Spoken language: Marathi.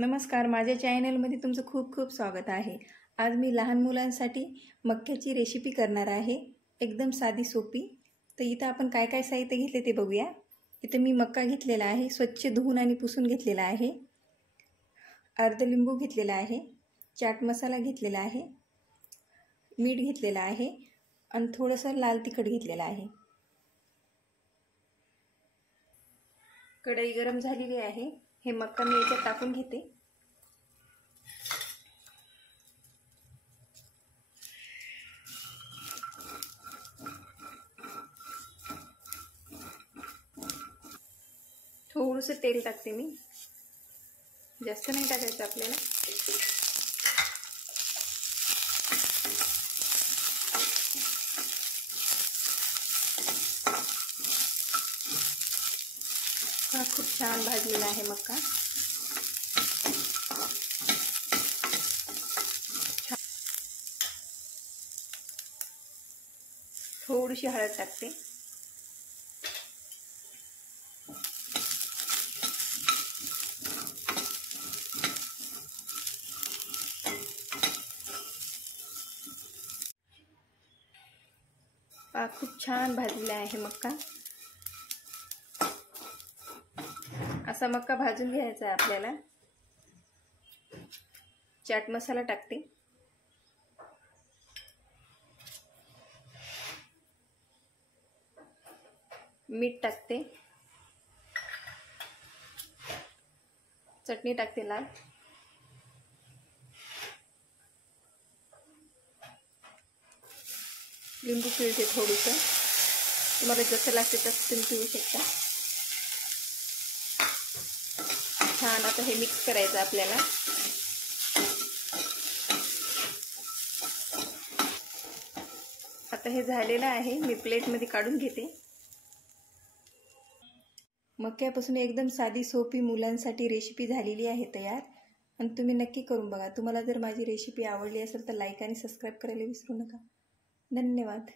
नमस्कार, माझ्या चॅनलमध्ये तुमचं खूप खूप स्वागत आहे। आज मी लहान मुलांसाठी मक्याची रेसिपी करणार आहे, एकदम साधी सोपी। तर इथं आपण काय काय साहित्य घेतले ते बघूया। इथं मी मक्का घेतलेला आहे, स्वच्छ धुवून आणि पुसून घेतलेला आहे। अर्ध लिंबू घेतलेला आहे, चाट मसाला घेतलेला आहे, मीठ घेतलेला आहे आणि थोडंसं लाल तिखट घेतलेला आहे। कढई गरम झालेली आहे, हे मक्का मी याच्यात टाकून घेते। थोडंसं तेल टाकते मी, जास्त नाही टाकायचं आपल्याला। हा खूप छान भाजलेला आहे मक्का। थोडीशी हळद टाकते, खूप छान भाजलेला आहे मक्का। असा मक्का भाजून घ्यायचा आहे आपल्याला। चाट मसाला टाकते, मीठ टाकते, चटणी टाकते लाल, लिंबू पिळते थोडंसं, तुम्हाला जसं लागते तसं तुम्ही पिळू शकता। छान आता हे मिक्स करायचं आपल्याला। आता हे झालेलं आहे, मी प्लेटमध्ये काढून घेते। मक्यापासून एकदम साधी सोपी मुलांसाठी रेसिपी झालेली आहे तयार, आणि तुम्ही नक्की करून बघा। तुम्हाला जर माझी रेसिपी आवडली असेल तर लाईक आणि सबस्क्राईब करायला विसरू नका। धन्यवाद।